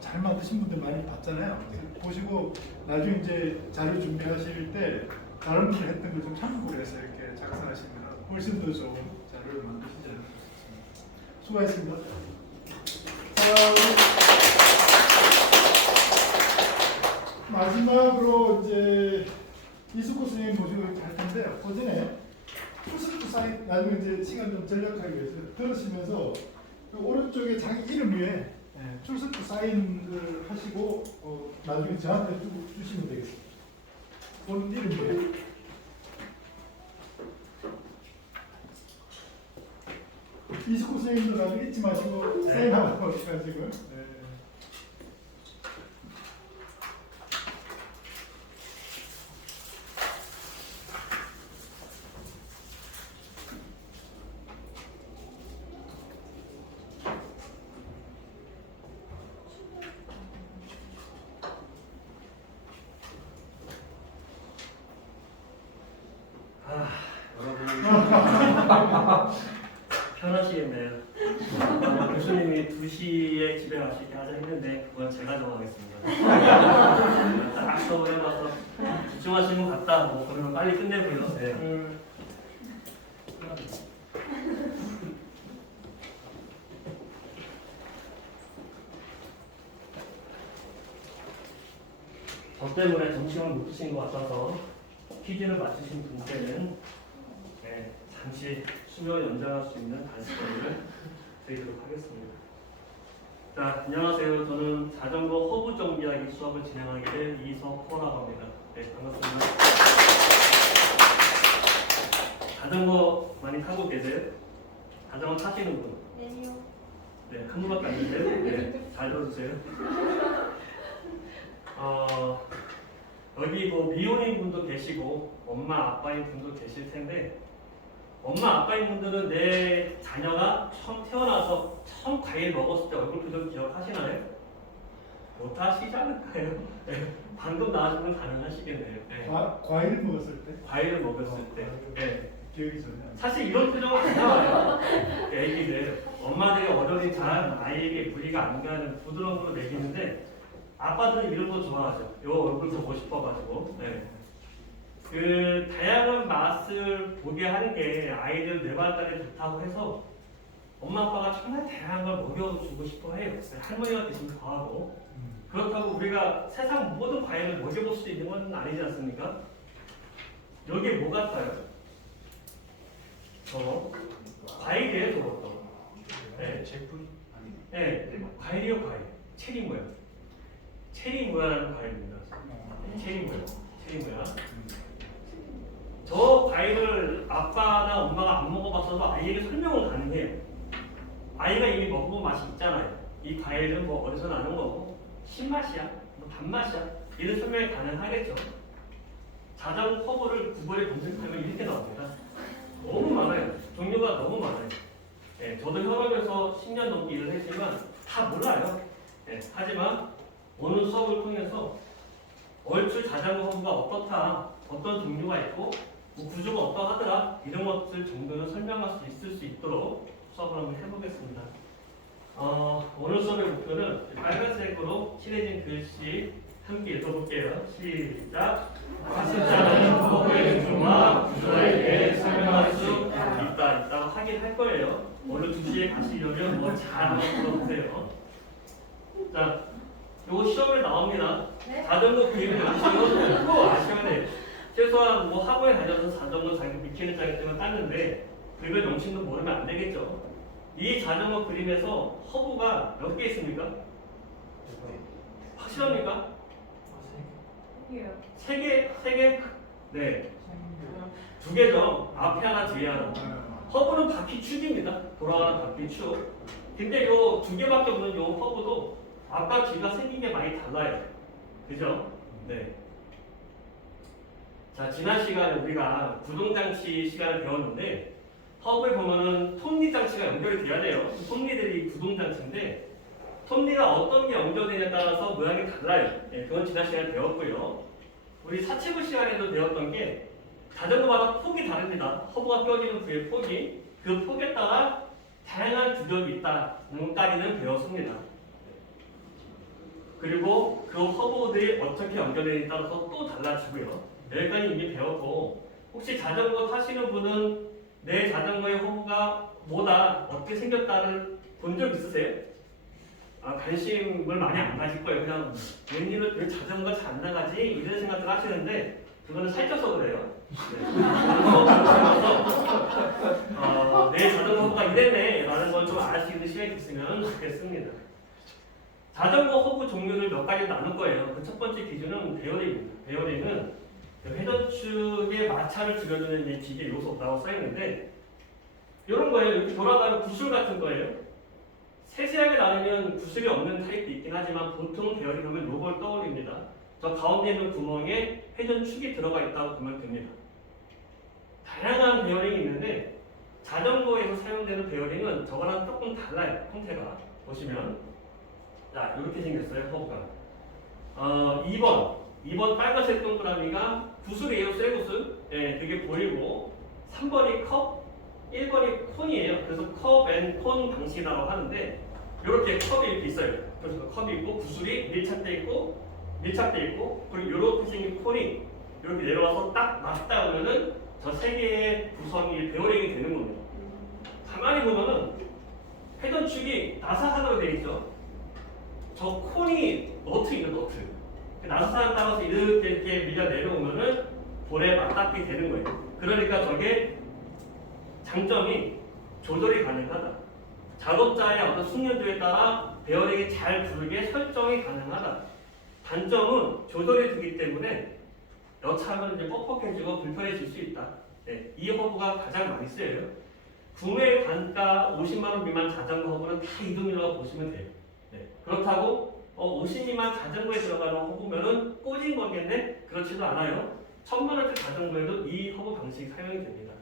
잘 만드신 분들 많이 봤잖아요. 보시고 나중에 이제 자료 준비하실 때 다른 분이 했던 걸 좀 참고를 해서 이렇게 작성하시면 훨씬 더 좋은 자료를 만드시지 않을까 싶습니다. 수고하셨습니다. 마지막으로 이제 이수코 선생님 모시고 할 텐데요. 그 전에 풀스크립트 사인 나중에 이제 시간 좀 절약하기 위해서 들으시면서 그 오른쪽에 자기 이름 위에 출석부 사인을 하시고 나중에 저한테 주시면 되겠습니다. 본 이름 위에 이수코 선생님도 나중에 잊지 마시고 사인하고 가지고. 편하시겠네요. 교수님이 2시에 집에 가시게 하자 했는데 그건 제가 정하겠습니다. 딱 수업을 해봐서 집중하시는 것 같다. 그러면 빨리 끝내고요. 네. 저 때문에 정신을 못 드신 것 같아서 퀴즈를 맞추신 분께는 잠시 수요 연장할 수 있는 단식권을 드리도록 하겠습니다. 자, 안녕하세요. 저는 자전거 허브 정비하기 수업을 진행하게 된 이석호라고 합니다. 네, 반갑습니다. 자전거 많이 타고 계세요? 자전거 타시는 분? 네요. 네, 한 분밖에 안 계세요? 네, 잘 들어주세요. 여기 뭐 미혼인 분도 계시고 엄마 아빠인 분도 계실 텐데 엄마 아빠인 분들은 내 자녀가 처음 태어나서 처음 과일 먹었을 때 얼굴 표정 기억하시나요? 못하시지 않을까요? 네, 방금 나와신 분 가능하시겠네요. 네. 과일 먹었을 때? 과일을 먹었을 때. 네. 기억이 전혀 안 나요. 사실 이런 표정은 안 나와요. 애기들 엄마들이 어련히 잘 아이에게 무리가 안 가는 부드러운 걸로 먹이는데 아빠들은 이런 거 좋아하죠. 요 얼굴 보고 싶어가지고. 네. 그 다양한 맛을 보게 하는 게 아이들 뇌발달에 좋다고 해서 엄마 아빠가 정말 다양한 걸 먹여주고 싶어 해요. 할머니가 대신 더 하고. 그렇다고 우리가 세상 모든 과일을 먹여볼 수 있는 건 아니지 않습니까? 여기에 뭐 같아요? 저거 과일이에요, 저것도. 네. 제품 아니. 네, 과일이요, 과일. 체리 모양. 체리 모양이라는 과일입니다. 체리 모양. 체리 모양. 저 과일을 아빠나 엄마가 안 먹어봤어도 아이에게 설명은 가능해요. 아이가 이미 먹어본 맛이 있잖아요. 이 과일은 뭐 어디서 나는 거고 신맛이야, 뭐 단맛이야 이런 설명이 가능하겠죠. 자전거 커버를 구글에 검색하면 이렇게 나옵니다. 너무 많아요. 종류가 너무 많아요. 네, 저도 현업에서 10년 넘게 일을 했지만 다 몰라요. 네, 하지만 오늘 수업을 통해서 얼추 자전거 커버가 어떻다, 어떤 종류가 있고 뭐 구조가 어떠하더라 이런 것들 정도는 설명할 수 있을 수 있도록 수업을 한번 해보겠습니다. 오늘 수업의 목표는 빨간색으로 칠해진 글씨 함께 읽어볼게요. 시작! 화실자는 허브의 종류와 구조에 대해 설명할 수 있다고 하긴 할 거예요. 오늘 2시에 가시려면 뭐 잘 한번 들어보세요. 자, 요거 시험에 나옵니다. 네? 자전거 그림을 여기서 꼭 아셔야 돼요. 최소한 뭐 학원에 다녀서 자전거 자기 미키는 짜기 때문에 땄는데 그림의 명칭도 모르면 안 되겠죠. 이 자전거 그림에서 허브가 몇 개 있습니까? 확실합니까? 아니에요. 3개? 3개? 네. 2개죠. 앞에 하나, 뒤에 하나. 허브는 바퀴 축입니다. 돌아가는 바퀴 축. 근데 요 2개밖에 없는 요 허브도 앞과 뒤가 생긴 게 많이 달라요. 그죠? 네. 자, 지난 시간에 우리가 구동장치 시간을 배웠는데 허브에 보면은 톱니 장치가 연결이 돼야 돼요. 톱니들이 구동장치인데 톱니가 어떤 게 연결되냐에 따라서 모양이 달라요. 네, 그건 지난 시간에 배웠고요. 우리 사체부 시간에도 배웠던 게 자전거마다 폭이 다릅니다. 허브가 껴지는 그의 폭이 그 폭에 따라 다양한 규격이 있다는까지는 배웠습니다. 그리고 그 허브들이 어떻게 연결되느냐에 따라서 또 달라지고요. 여기까지 이미 배웠고 혹시 자전거 타시는 분은 내 자전거의 허브가 뭐다 어떻게 생겼다를 본 적 있으세요? 관심을 많이 안 가질 거예요. 그냥 왠지는 왜 자전거가 잘 안 나가지 이런 생각들 하시는데 그거는 살쪄서 그래요. 내 자전거 허브가 이랬네 라는 걸 좀 알 수 있는 시간이 있으면 좋겠습니다. 자전거 허브 종류를 몇 가지 나눌 거예요. 그 첫 번째 기준은 베어링입니다. 베어링은 회전축의 마찰을 줄여주는 이 기계 요소라고 써있는데 이런 거예요. 이렇게 돌아가는 구슬 같은 거예요. 세세하게 나누면 구슬이 없는 타입도 있긴 하지만 보통 베어링 하면 요걸 떠올립니다. 저 가운데 있는 구멍에 회전축이 들어가 있다고 보면 됩니다. 다양한 베어링이 있는데 자전거에서 사용되는 베어링은 저거랑 조금 달라요. 형태가 보시면 자 이렇게 생겼어요. 허브가 2번 빨간색 동그라미가 구슬이에요. 쇠구슬 그게 보이고 3번이 컵 1번이 콘이에요. 그래서 컵 앤 콘 방식이라고 하는데 이렇게 컵이 이렇게 있어요. 그래서 컵이 있고 구슬이 밀착돼 있고 그리고 이렇게 생긴 콘이 이렇게 내려와서 딱 맞닿으면은 저 세 개의 구성이 베어링이 되는 겁니다. 가만히 보면은 회전축이 나사산으로 되어 있죠. 저 콘이 너트예요, 너트. 나사산에 따라서 이렇게 밀려 내려오면은 볼에 맞닿게 되는 거예요. 그러니까 저게 장점이 조절이 가능하다. 작업자의 어떤 숙련도에 따라 베어링이 잘 부르게 설정이 가능하다. 단점은 조절이 되기 때문에 여차하면 이제 뻑뻑해지고 불편해질 수 있다. 이 허브가 가장 많이 쓰여요. 구매 단가 50만 원 미만 자전거 허브는 다 이동이라고 보시면 돼요. 그렇다고 50 미만 자전거에 들어가는 허브면은 꽂은 거겠네? 그렇지도 않아요. 1000만 원대 자전거에도 이 허브 방식이 사용이 됩니다.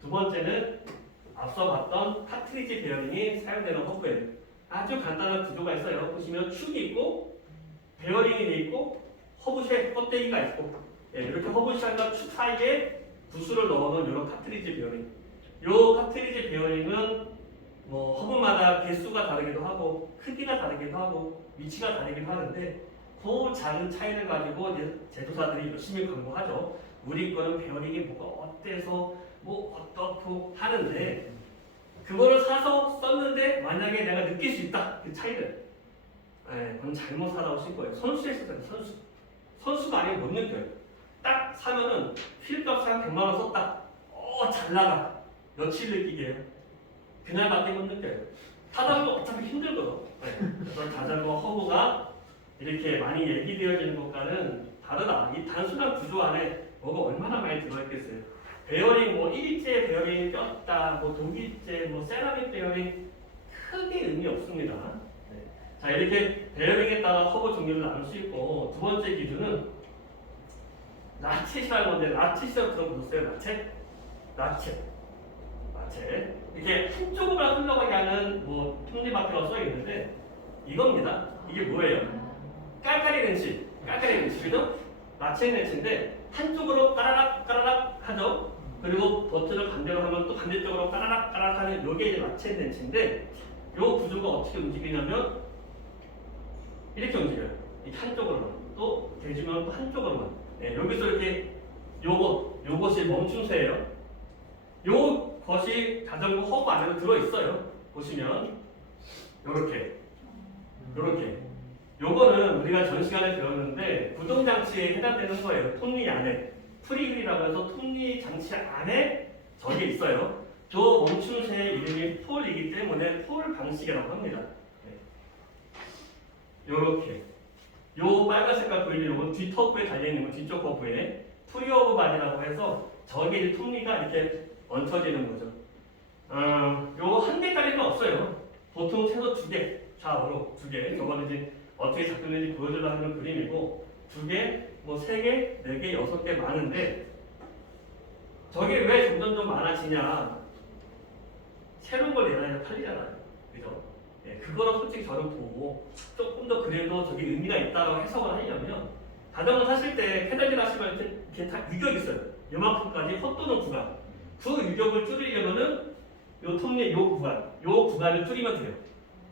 두 번째는 앞서 봤던 카트리지 베어링이 사용되는 허브예요. 아주 간단한 구조가 있어요. 보시면 축이 있고 베어링이 돼 있고 허브쉘 껍데기가 있고 이렇게 허브쉘과 축 사이에 구슬을 넣어놓은 이런 카트리지 베어링. 이 카트리지 베어링은 허브마다 개수가 다르기도 하고 크기가 다르기도 하고 위치가 다르기도 하는데 그 작은 차이를 가지고 제조사들이 열심히 광고하죠. 우리 거는 베어링이 뭐가 어때서 어떻고 하는데 그거를 사서 썼는데 만약에 내가 느낄 수 있다 그 차이를 그건 잘못 살아오신 거예요. 선수에 썼잖아요. 선수가 아니면 못 느껴요. 딱 사면은 필값 한 100만 원 썼다. 잘 나가. 며칠 느끼게요. 그날밖에 못 느껴요. 타다 보면 어차피 힘들거든. 그래서 자전거 허브가 이렇게 많이 얘기되어지는 것과는 다르다. 이 단순한 구조 안에 뭐가 얼마나 많이 들어있겠어요. 베어링 1일째 베어링 꼈다, 독일제, 세라믹 베어링 크게 의미 없습니다. 자 이렇게 베어링에 따라 허브 종류를 나눌 수 있고 두 번째 기준은 라쳇이라는 건데 라쳇이라고 들어보셨어요? 라쳇 이렇게 한쪽으로만 흘러가게 하는 톱니바퀴가 써 있는데 이겁니다. 이게 뭐예요? 깔깔이 렌치 그죠? 라쳇 렌치인데 한쪽으로 까라락 하죠. 그리고 버튼을 반대로 하면 또 반대쪽으로 까라락 하는 요게 이제 라쳇 렌치인데 요 구조가 어떻게 움직이냐면 이렇게 움직여요. 이 한쪽으로만 또 대주면 또 한쪽으로만 여기서 이렇게 요것이 멈춤새예요. 요것이 자전거 허브 안에 들어있어요. 보시면 요렇게 요거는 우리가 전 시간에 배웠는데 구동장치에 해당되는 거예요. 톱니 안에 프리그리라고 해서 톱니 장치 안에 저게 있어요. 저 멈춤새의 이름이 폴이기 때문에 폴 방식이라고 합니다. 요렇게 요 빨간 색깔 보이는 요건 뒷허브에 달려있는 건 뒤쪽 허브에 프리허브 바디라고 해서 저게 이제 톱니가 이렇게 얹혀지는 거죠. 요 한 개짜리는 없어요. 보통 최소 2개 좌우로 2개. 저거는 이제 어떻게 작동되는지 보여주려고 하는 그림이고 2개, 3개, 4개, 6개 많은데 저게 왜 점점 좀 많아지냐? 새로운 걸 내놔야 팔리잖아요. 그죠? 그거는 솔직히 저는 보고 조금 더 그래도 저게 의미가 있다고 해석을 하려면 자전거 타실 때 페달질 하시면 이렇게 다 유격이 있어요. 요만큼까지 헛도는 구간. 그 유격을 줄이려면은 요 톱니 요 구간을 줄이면 돼요.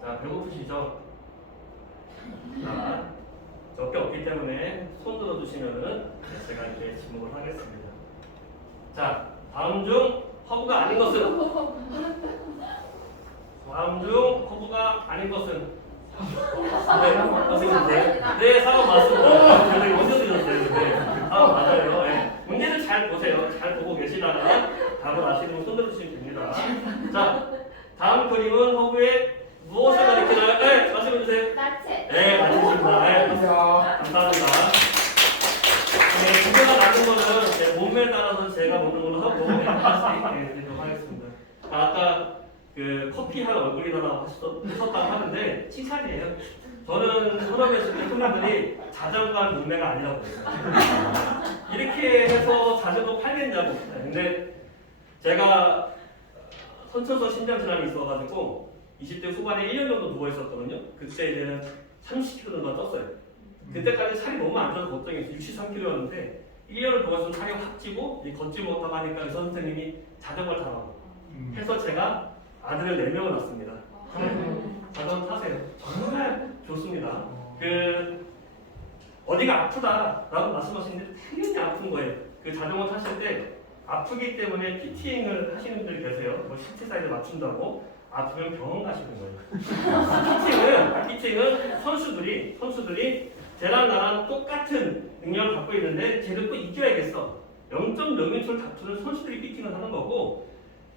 자, 배고프시죠? 자, 적게 없기 때문에 손 들어주시면은 제가 이렇게 지목을 하겠습니다. 자, 다음 중 허브가 아닌 것은? 다음 중 허브가 아닌 것은? 네, 맞습니다. 네, 4번 맞습니다. 되게 먼저 드렸어요. 네, 4번 맞아요. 네. 문제를 잘 보세요. 잘 보고 계시다면 답을 아시는 분 손 들어주시면 됩니다. 자, 다음 그림은 허브의 무엇을 가리키나요? 네, 말씀해주세요. 나체. 네, 맞습니다. 네, 감사합니다. 네, 주제가 낮은 거는 제 몸매에 따라서 제가 먹는 걸로 하고 하나씩 드리도록 하겠습니다. 아까 그 커피 한 얼굴이라고 하셨다고 하는데 칭찬이에요. 저는 서랍에서 손님들이 자전거 몸매가 아니라고 그랬어요. 이렇게 해서 자전거 팔겠냐고. 근데 제가 선천성 심장 질환이 있어가지고 20대 후반에 1년 정도 누워 있었거든요. 그때 이제는 30kg 정도 떴어요. 그때까지 살이 너무 안 쪄서 걱정했어요. 63kg였는데 1년을 보면서 살이 확 찌고 걷지 못하고 하니까 의사 선생님이 자전거를 타라고 해서 제가 아들을 4명을 낳습니다. 자전거 타세요. 정말 좋습니다. 그 어디가 아프다라고 말씀하시는데 당연히 아픈 거예요. 그 자전거 타실 때 아프기 때문에 피팅을 하시는 분들이 계세요. 뭐 시트 사이즈 맞춘다고 아프면 병원 가시는 거예요. 피팅은 선수들이 쟤랑 나랑 똑같은 능력을 갖고 있는데 쟤를 또 이겨야겠어. 0.0m를 다투는 선수들이 피팅을 하는 거고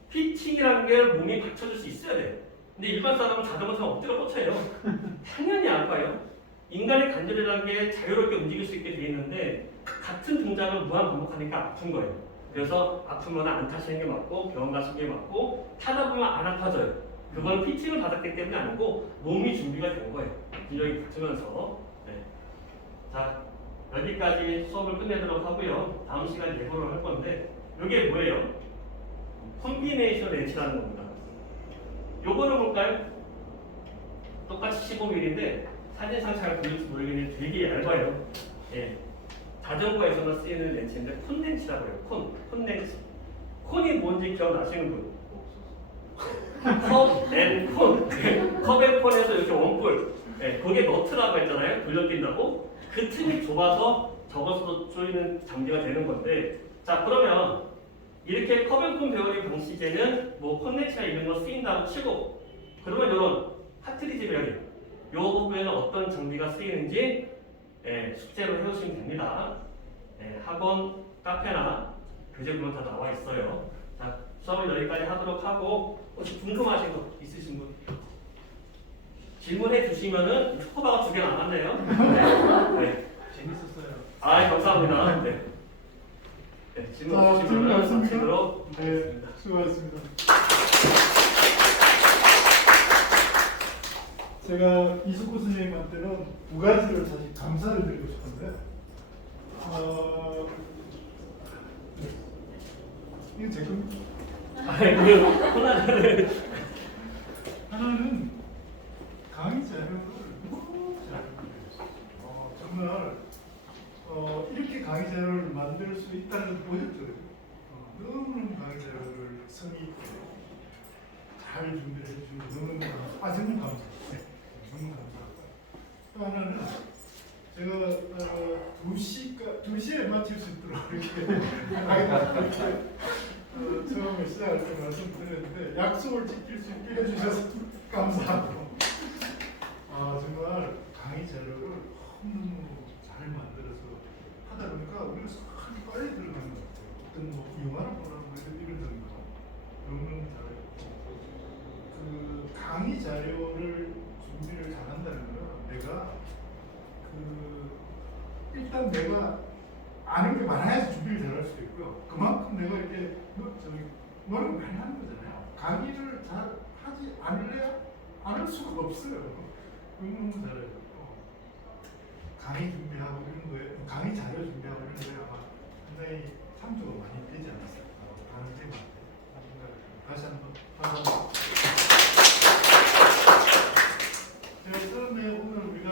피팅이라는 게 몸이 받쳐줄 수 있어야 돼요. 근데 일반 사람은 자전거 타면 엎드려 뻗쳐요. 당연히 아파요. 인간의 관절이라는 게 자유롭게 움직일 수 있게 돼 있는데 같은 동작을 무한 반복하니까 아픈 거예요. 그래서 아프면 안 타시는 게 맞고 병원 가시는 게 맞고 타다 보면 안 아파져요. 그건 피팅을 받았기 때문에 아니고 몸이 준비가 된 거예요. 근력이 붙으면서. 네. 자, 여기까지 수업을 끝내도록 하고요. 다음 시간 예고를 할 건데 이게 뭐예요? 콤비네이션 렌치라는 겁니다. 요거는 볼까요? 똑같이 15mm인데 사진상 잘 보일지 모르겠는데 되게 얇아요. 예. 자전거에서는 쓰이는 렌치인데 콘렌치라고 해요. 콘렌치. 콘이 뭔지 기억나시는 분? 컵앤콘. 컵앤콘에서 이렇게 원뿔. 예, 거기에 너트라고 했잖아요. 돌려낀다고. 그 틈이 좁아서 접어서 조이는 장비가 되는 건데, 자 그러면 이렇게 컵앤콘 배열의 방식에는 뭐 콘렌치가 이런 거 쓰인다고 치고, 그러면 이런 카트리지 배열이 요 부분에는 어떤 장비가 쓰이는지 숙제로 해오시면 됩니다. 학원, 카페나 교재 보면 다 나와 있어요. 자, 수업을 여기까지 하도록 하고 혹시 궁금하신 거 있으신 분? 질문해 주시면은 초코바가 2개 남았네요. 네. 재밌었어요. 아, 감사합니다. 네. 질문 주시면은 없습니까? 마치도록 네, 하겠습니다. 수고하셨습니다. 제가 이수코 선생님한테는 2가지를 사실 감사를 드리고 싶은데, 네. 이거 제 겁니다. 하나는 강의 자료를 너무 잘 만들었어요. 정말 이렇게 강의 자료를 만들 수 있다는 걸 보여줬어요. 너무너무 강의 자료를 성의 있게 잘 준비를 해주고 너무너무 감사합니다. 정말 감사합니다. 너무 감사하고, 또 하나는 제가 2시에 마칠 수 있도록 이렇게 처음에 시작할 때 말씀드렸는데 약속을 지킬 수 있게 해주셔서 감사하고, 정말 강의 자료를 너무 잘 만들어서 하다 보니까 우리가 빨리 들어가는 것 같아요. 어떤 뭐 영화를 보라고 해서 이런 거 너무너무 잘했고, 그 강의 자료를 준비를 잘한다는 건 내가 일단 내가 아는 게 많아야지 준비를 잘할 수도 있고요. 그만큼 내가 이렇게 노력을 많이 하는 거잖아요. 강의를 잘 하지 않을 수가 없어요. 너무 잘해요. 강의 준비하고 이런 거에, 강의 자료 준비하고 이런 거에 아마 상당히 참조가 많이 되지 않았을까 하는 생각이 다시 한번 감사합니다. 제가 처음에 오늘 우리가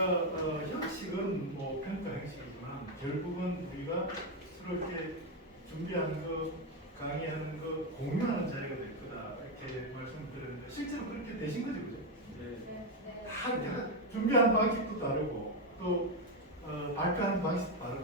형식은 뭐 평가 형식이지만 결국은 우리가 서로 이렇게 준비하는 거, 강의하는 거, 공유하는 자리가 될 거다 이렇게 말씀드렸는데 실제로 그렇게 되신 거죠, 그죠? 네. 다 준비하는 방식도 다르고 또 발표하는 방식도 다르고